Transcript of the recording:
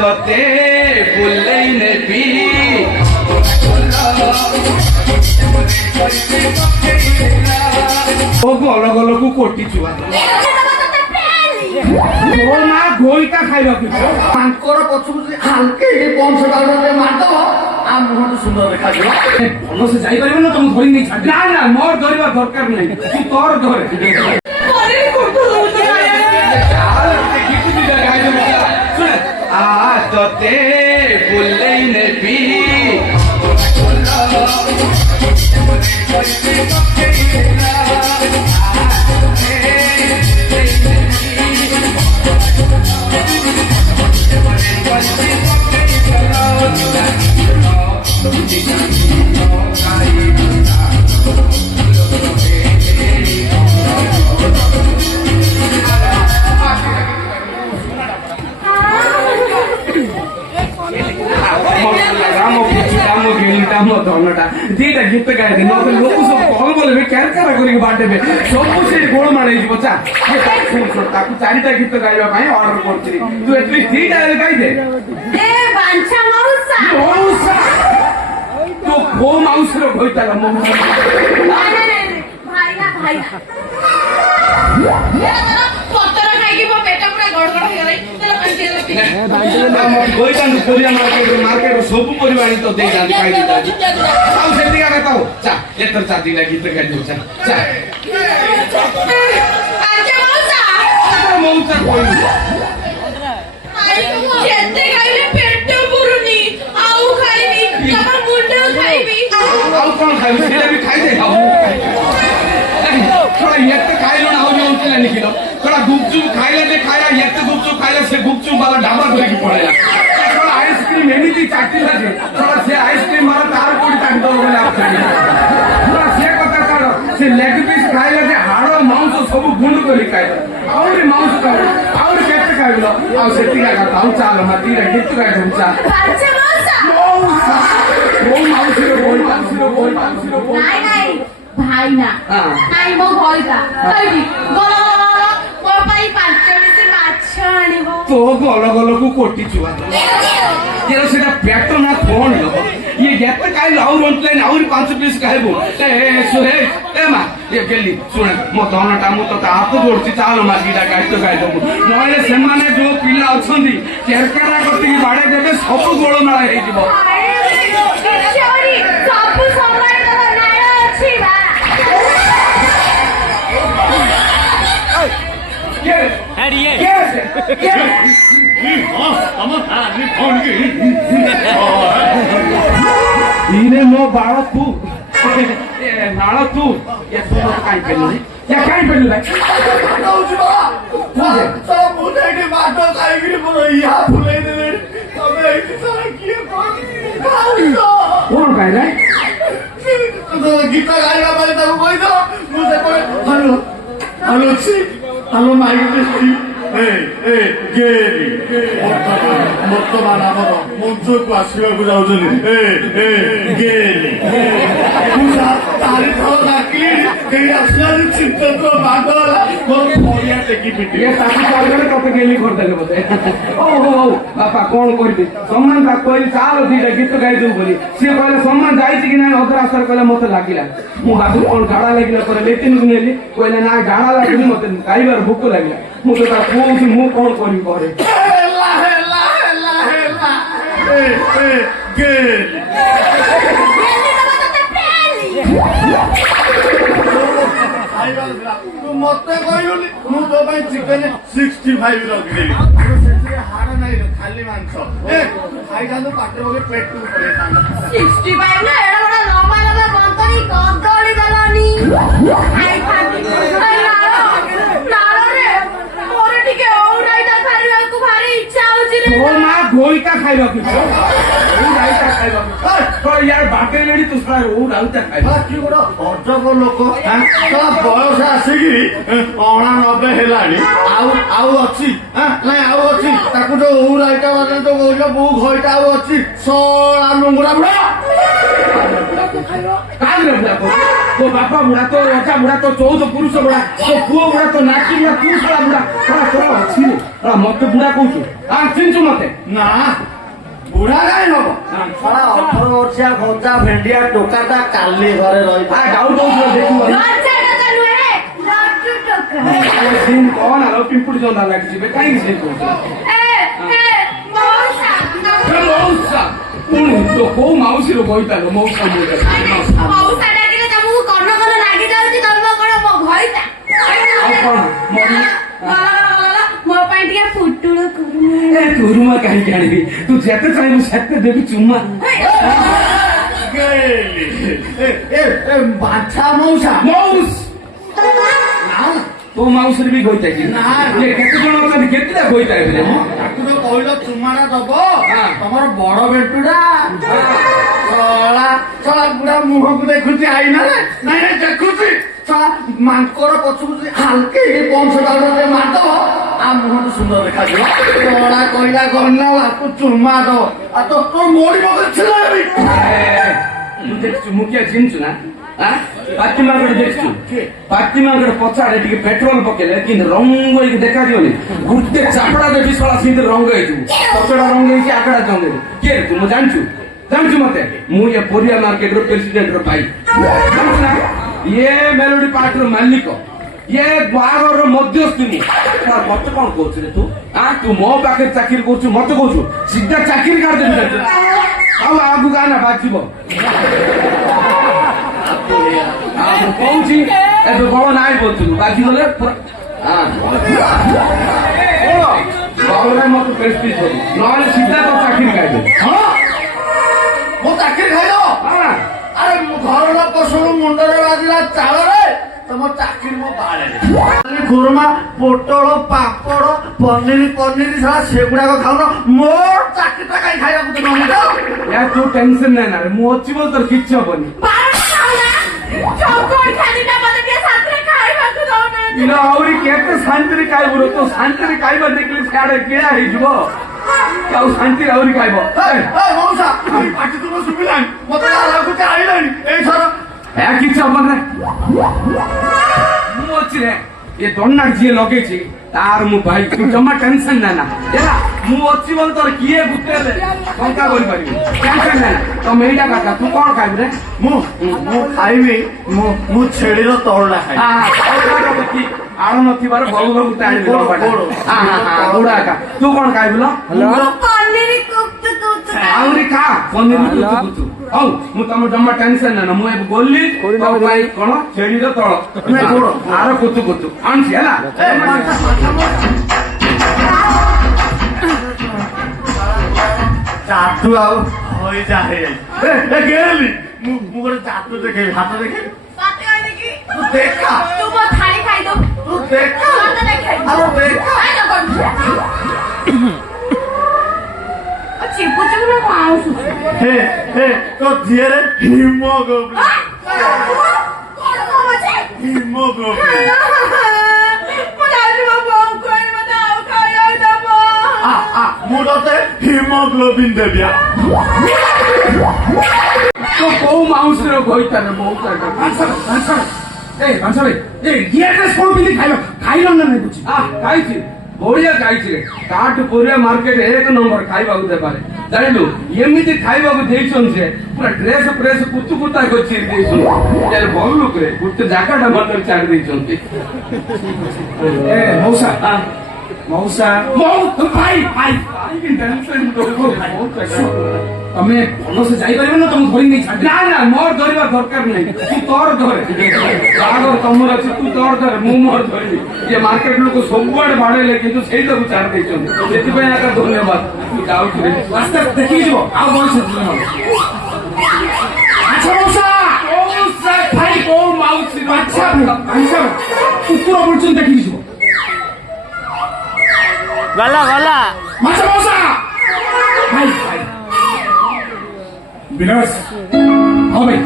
তোতে বললেই নেবি ও গলো গলকু কোটি চুয়া ও মা গোইটা খাইবা কিছু মাংকর পছু হালকে বংশ ডালরে মারদব আ মুহূর্ত সুন্দর দেখাଯିବ ভলসে যাই পারিবে না তুমি ধরি নেই না না মোর ধরিবা দরকার নাই তুই তোর ধরে তোতে বললেই নেবি ଦିଟା ଗୀତ ଗାଇଦେ ନହେଲେ ଲୋକ ସବୁ କଲ ବୋଲେବେ କ୍ୟାରକାର କରିକି ବାଣ୍ଟେବେ ସବୁ ସେଠି ଗୋଳ ମାଡେଇଯିବ ଚା ତାକୁ ଚାରିଟା ଗୀତ ଗାଇବା ପାଇଁ ଅର୍ଡର କରିଥିଲି ତୁ ଏଟଲିଷ୍ଟ ଦିଟା ଗାଇଦେ ତୁ କୋ ମାଉସୀର କହିତାଲ ମାର୍କେଟ ସବୁ ପରିବା ଆଣି ତ ଦେଇଥାନ୍ତି ଖାଇଦେଇଥାନ୍ତି ଆଉ ସେତିକି ଆଗ ତାଉ ଚା ଏଥର ଚା ଦିଟା ଗୀତ ଗାଇଦେବୁ ଚା ଚା ମଉସା କହିବୁ ଆଉ କଣ ଖାଇବୁ ସେଇଟା ବି ଖାଇଦେ ଏତେ ଖାଇଲୁ ନା ହଉଛି ଉଠିଲାନି କିଲୋ କଣ ଗୁପଚୁପ ଖାଇଲା ଯେ ଖାଇଲା ଏତେ ଗୁପଚୁପ ଖାଇଲା ସେ ଗୁପଚୁପ ବାଲା ଡାବା ଧରିକି ପଳେଇଲା କଣ ଆଇସ୍କ୍ରିମ ଏମିତି ଚାଟିଲା ଯେ ସେ ଆଇସ୍କ୍ରିମ ବାଲା ତାର କୋଉଠି ଚାଟି ଦବ ବୋଲି ସେ କଥା କଣ ସେ ଲେଗ ପିସ୍ ଖାଇଲା ଯେ ହାଡ ମାଂସ ସବୁ ଗୁଣ୍ଡ କରି ଖାଇଲା ଆହୁରି ମାଂସ ଖାଇବ ଆହୁରି କେତେ ଖାଇଲ ଆଉ ସେତିକି କଥା ଆଉ ଚାଲ ମା ଦିଟା ଗୀତ ଗାଇଦେବୁ ଚା ভাই না নাই ମୋ ଭଇତା କହିବି ଗଲ ମୋ ପାଇଁ 5 ପିସ୍ ମାଛ ଆଣିବ তো গল গলকু কোটি চুয়া এর সেটা পেট না কোন লোক ये এত খাইলো আর অনলাইন আর 5 পিস খাইবো এ সুহে এ মা এ গেলি শুনে মো দনটা মু তো হাত ধরছি চালো মা দিটা গাইতো গাইদবু নইলে সেমানে যে পিলা অছন্তি কেরকেরা করতে বাড়ে দেবে সব গোল মারা হই দিব ସବୁ ସମୟ ତୋର ନାଳ ଅଛି ବା इने मो बाळ तू नाळ तू ये तू काय केलं या काय केलं ନଉଛି ବା ସବୁ ଦେଖି ମାଟ ଖାଇକିରି ମୋର ଇହା ଫୁଲେଇ ଦେଲେ ତମେ ଏଇଠି ସାରା କିଏ ଖାଉଛ कोण काय रे ଗୀତ ଗାଇବା ପାଇଁ ତାକୁ କହିଦେବ ମୁଁ ସେପଟେ ହ୍ୟାଲୋ ହ୍ୟାଲୋ ହ୍ୟାଲୋ ମାଇକି ବର୍ତ୍ତମାନ ଆମର ମଞ୍ଚକୁ ଆସିବାକୁ ଯାଉଛନ୍ତି ଚାରି ଥର ଡାକିଲି କେହି ଆସିଲାରୁ ଚିନ୍ତିତ ବାଦ ହେଲା ମୋର ପଡ଼ିଆ ଟେକି ପିଟି ତାକୁ ଚାରିଜଣ ତତେ ଗେଲି କରିଦେଲେ ବୋଧେ ହଉ ବାପା କଣ କରିବି ସମ୍ମାନ ତାକୁ କହିଲି ଚାଲ ଦିଟା ଗୀତ ଗାଇଦେବୁ ବୋଲି ସିଏ କହିଲେ ସମ୍ମାନ ଯାଇଛି କି ନାହିଁ ଅଧା ରାସ୍ତାରେ କହିଲେ ମତେ ଲାଗିଲା ମୁଁ ବାବୁ କଣ ଝାଡା ଲାଗିଲା ପରେ ଲେଟ୍ରିନ୍କୁ ନେଲି କହିଲେ ନା ଝାଡା ଲାଗୁନି ମତେ ଖାଇବାର ଭୋକ ଲାଗିଲା ମୁଁ ତ ତାକୁ କହୁଛି ମୁଁ କଣ କରିବି ପରେ ତୁ ମତେ କହିଲୁନି ମୁଁ ତୋ ପାଇଁ ଚିକେନ 65 ରଖିଦେଲି ସେଥିରେ ହାଡ ନାହିଁ ଖାଲି ମାଂସ ଖାଇଥାନ୍ତୁ ପାଟିରେ ଗୋଟେ ପେଟକୁ ପଳେଇଥାନ୍ତା 65 ନା ଏଡା ବଡ ଲମ୍ବା ଲମ୍ବା ବନ୍ତରୀ କଦଳୀ ଦେଲନି ଖାଇଥାନ୍ତି ନାଳରେ ମୋର ଟିକେ ଔରାଇଟା ଖାଇବାକୁ ଭାରି ଇଚ୍ଛା ହଉଛି ରେ ଓ ମା ଗୋଇଟା ଖାଇବାକୁ ରାଇତା ଖାଇବାକୁ ୟାର ବାଟରେ ଲେଡି ତୁ ରାଉତା ଖାଇବା କି ଗୋଟେ ଅଜବ ଲୋକ ବୟସ ଆସିକି 89 ହେଲାଣି ଆଉ ଅଛି ନାଇଁ ଆଉ ଅଛି ତାକୁ ଯୋଉ ରାଇତା ଯୋଉ କହୁଛ ବୋଉ ଘଇଟା ଆଉ ଅଛି ସଳା ଲୁଙ୍ଗୁରା ବୁଢା କାହିଁକି ତୋ ବାପା ବୁଢା, ତୋ ଅଜା ବୁଢା, ତୋ 14 ପୁରୁଷ ବୁଢା, ତୋ ପୁଅ ବୁଢା, ତୋ ନାତି ବୁଢା, ତୁ ଶଳା ବୁଢା, ତୋର ଅଛି ରେ। ମତେ ବୁଢା କହୁଛୁ? ଚିହ୍ନିଛୁ ମତେ? ନା ବୁଢା କାଇଁ ହବ? ଶଳା 18 ବର୍ଷିଆ ଭଜା ଭେଣ୍ଡିଆ ଟୋକାଟା କାଲି ଘରେ ରହିବ। ଡାଉଟ୍ ହଉଛୁ ଦେଖିବୁ। ଲଜ୍ଜା ଟୋକା ନୁହେଁ, ଲଜ୍ଜୁ ଟୋକା। କଣ ଆର ପିମ୍ପୁଡି ଜନ୍ଦା ଲାଗିଯିବେ, କାହିଁକି ସେ କହୁଛୁ? ମଉସା। ମଉସା ପୁଣି ତ କୋଉ ମାଉସୀର କହିଥାଲ ମଉସା ମଉସା ଡାକିଲେ ତମକୁ କର୍ଣ୍ଣ କର୍ଣ୍ଣ ଲାଗି ଯାଉଛି, ତମ କଣ ମୋ ଘଇତା? ଆଉ କଣ ମୋ ପାଇଁ ଟିକେ ଫୁଟୁଳ କୁରୁମା। କୁରୁମା କାହିଁକି ଆଣିବି? ତୁ ଯେତେ ଚାହିଁବୁ ସେତେ ଦେବି ଚୁମା। ବାଛା ମଉସା ମଉସ ତୋ ମାଉସୀର ବି ଗଇତା କି? ନା। କେତେ ଜଣ ଅଛନ୍ତି? କେତେଟା ଗଇତା ଏବେ? ତାକୁ ତ କହିଲ ଚୁମାଟା ଦବ, ହଁ। ତମର ବଡ ବେଟୁଟା ବୁଢା ମୁହଁକୁ ଦେଖୁଛି ଆଇନାରେ। ନାଇଁ ନାଇଁ ଦେଖୁଛି ମାଙ୍କର ପଛକୁ ହାଲକେ ପଞ୍ଚଟା ମାରିଦବ, ଆ ମୁହଁକୁ ସୁନ୍ଦର ଦେଖାଯିବ। କଳା କହିଲା ଗନା ଆକୁ ଚୁମା ଦବ, ଆଉ ତ ତୋ ମୋଡି ମତେ ছিল ମୁଁ ଦେଖିଛୁ ମୁଁ କିଏ ଚିହ୍ନିଛୁ ନା? ପାତିମାଗଡ଼ ଦେଖିଛୁ? ପାତିମାଗଡ଼ ପଛଆଡେ ଟିକେ ପେଟ୍ରୋଲ ପକେଇଲେ କିନ୍ତୁ ରଙ୍ଗ ହେଇକି ଦେଖାଯିବନି, ଗୋଟେ ଚାପଡା ଦେବି ଶଳା ସେମିତି ରଙ୍ଗ ହେଇଯିବୁ। ପଛଟା ରଙ୍ଗ ହେଇଛି, ଆଗଟା ରଙ୍ଗ ହେଇଛି। କିଏ ତୁ? ମୁଁ ଜାଣିଛୁ ମତେ? ମୁଁ ଏ ପରିବା ମାର୍କେଟ ର ପ୍ରେସିଡେଣ୍ଟ ର ଭାଇ, ଜାଣିଛୁ ନା? ଇଏ ମେଲୋଡି ପାର୍ଟିର ମାଲିକ, ଇଏ ବାହାଘରର ମଧ୍ୟସ୍ଥି। ମତେ କଣ କହୁଛୁ ରେ ତୁ? ତୁ ମୋ ପାଖରେ ଚାକିରି କରୁଛୁ, ମତେ କହୁଛୁ ସିଧା ଚାକିରି କାଢିଦେବି। ଆଉ ଆଗକୁ ଗା ନା ବାଜିବ। ମୁଁ କହୁଛି ଏବେ ବଳ ନାହିଁ ବୋଲୁଥିଲୁ, ବାଜିଗଲେ ବଳରେ ମତେ ପ୍ରେଷ୍ଟିଜ ଦେବି, ନହେଲେ ସିଧା ତ ଚାକିରି ଖାଇଦେବି। ମୋ ଚାକିରି ଖାଇଦବ? ଆରେ ଘରର ପଶୁରୁ ମୁଣ୍ଡରେ ବାଜିଲା ଚାଳରେ ତମ ଚାକିରି ମୋ ବାଳରେ। କୁରୁମା, ପୋଟଳ, ପାମ୍ପଡ, ପନିର ସାରା ସେଗୁଡାକ ଖାଉନ, ମୋର ଚାକିରିଟା କାଇଁ ଖାଇବାକୁ ଦେବ? ତୁ ଟେନସନ ନାହିଁ ନା, ମୁଁ ଅଛି ବୋଲି ତୋର କିଛି ହବନି। ଆହୁରି କେତେ ଶାନ୍ତିରେ ଖାଇବୁ? ତୁ ଶାନ୍ତିରେ ଖାଇବା ଦେଖିଲେ ସିଆଡେ କିଣା ହେଇଯିବ, ଆଉ ଶାନ୍ତିରେ ଆହୁରି ଖାଇବ। ମଉସା ପାଟି ତୁମ ଶୁଭିଲାଣି, ମତେ ଲାଗୁଛି ଆଇଲାଣି ଏଇଥର। କିଛି ହବ ନା, ମୁଁ ଅଛି ରେ। ଏ ଦଣ୍ଡା ଯିଏ ଲଗେଇଛି ତାର ମୁଁ ଭାଇ, ତୁ ଜମା ଟେନସନ ନାହିଁ ନା। ହେଲା ମୁଁ ଅଛି ବୋଲି ତୋର କିଏ ଗୁଟେଲେ ଟଙ୍କା କରିପାରିବି, ଟେନସନ ନାହିଁ। ତମେ ଏଇଟା କାକା, ତୁ କଣ ଖାଇବୁ ରେ? ମୁଁ ଖାଇବି, ମୁଁ ଛେଳିର ତଳଟା ଖାଇବି। ଆଳ ନଥିବାର ବହୁ ବହୁ ବୁଢା ଏକା। ତୁ କଣ ଖାଇବୁ? ଆହୁରି ଖା ପନିର କୁଚୁ। ହଉ ମୁଁ ତମ ଜମା ଟେନସନ ନାହିଁ, ମୁଁ ଏବେ ଗଲି ତୋ ପାଇଁ କଣ ଛେଳିର ତଳ ଆର କୁଚୁ ଆଣୁଛି। ହେଲା ଚାଟୁ ଆଉ ହଇଜା ହେଇଯାଇଛି। ଗେଲି ମୁଁ ଗୋଟେ ଚାଟୁ ଦେଖେଇବି, ହାତ ଦେଖେଇବି, ତୁ ଦେଖା, ତୁ ଦେଖା, ଆରେ ଦେଖା। ହେ ତୋ ଝିଅରେ ହିମୋଗ୍ଲୋବିନ। ମୁଁ ତତେ ହିମୋଗ୍ଲୋବିନ ଦେବି। তো କୋଉ ମାଉସୀର କହିଥାରେ ବହୁତ ଖାଇଲ ନା ନାଇଁ ବୁଝି? ଖାଇଛି, ବଢିଆ ଖାଇଛି ରେ। ତାଠୁ ପରିବା ମାର୍କେଟ 1 ନମ୍ବର ଖାଇବାକୁ ଦେବାରେ, ଜାଣିଲୁ? ଏମିତି ଖାଇବାକୁ ଦେଇଛନ୍ତି ଯେ ପୁରା ଡ୍ରେସ ଫ୍ରେସ କୁତୁ କୁତା କରିଛି ଦେଇଛନ୍ତି। ଭଲ ଲୋକରେ ଗୋଟେ ଜାଗାଟା ଭଲ ଛାଡି ଦେଇଛନ୍ତି। ମଉସା ଭାଇ ତମେ ଭଲସେ ଯାଇପାରିବ ନା? ତମକୁ ଧରି ନେଇ ଛାଡି? ନା ମୋର ଧରିବା ଦରକାର ନାହିଁ, ତୁ ତୋର ଧରେ। ବାହାଘର ତମର ଅଛି, ତୁ ତୋର ଧରେ, ମୁଁ ମୋର ଧରିବି। ଇଏ ମାର୍କେଟ ଲୋକ ସବୁଆଡେ ବାଡେଇଲେ କିନ୍ତୁ ସେଇଟାକୁ ଛାଡି ଦେଇଛନ୍ତି, ସେଥିପାଇଁ ଆକା ଧନ୍ୟବାଦ। ତୁ ଯାଉଛୁ ରାସ୍ତା ଦେଖିକି ଯିବ, ଆଉ ବୟସ ଭାଇ କୋଉ ମାଉସୀ କୁକୁର ବୁଲୁଛନ୍ତି, ଦେଖିକି ଯିବ। ଗଲା ମାଛ ମଉସା ଭାଇ ବିନାଶ। ହଁ ଭାଇ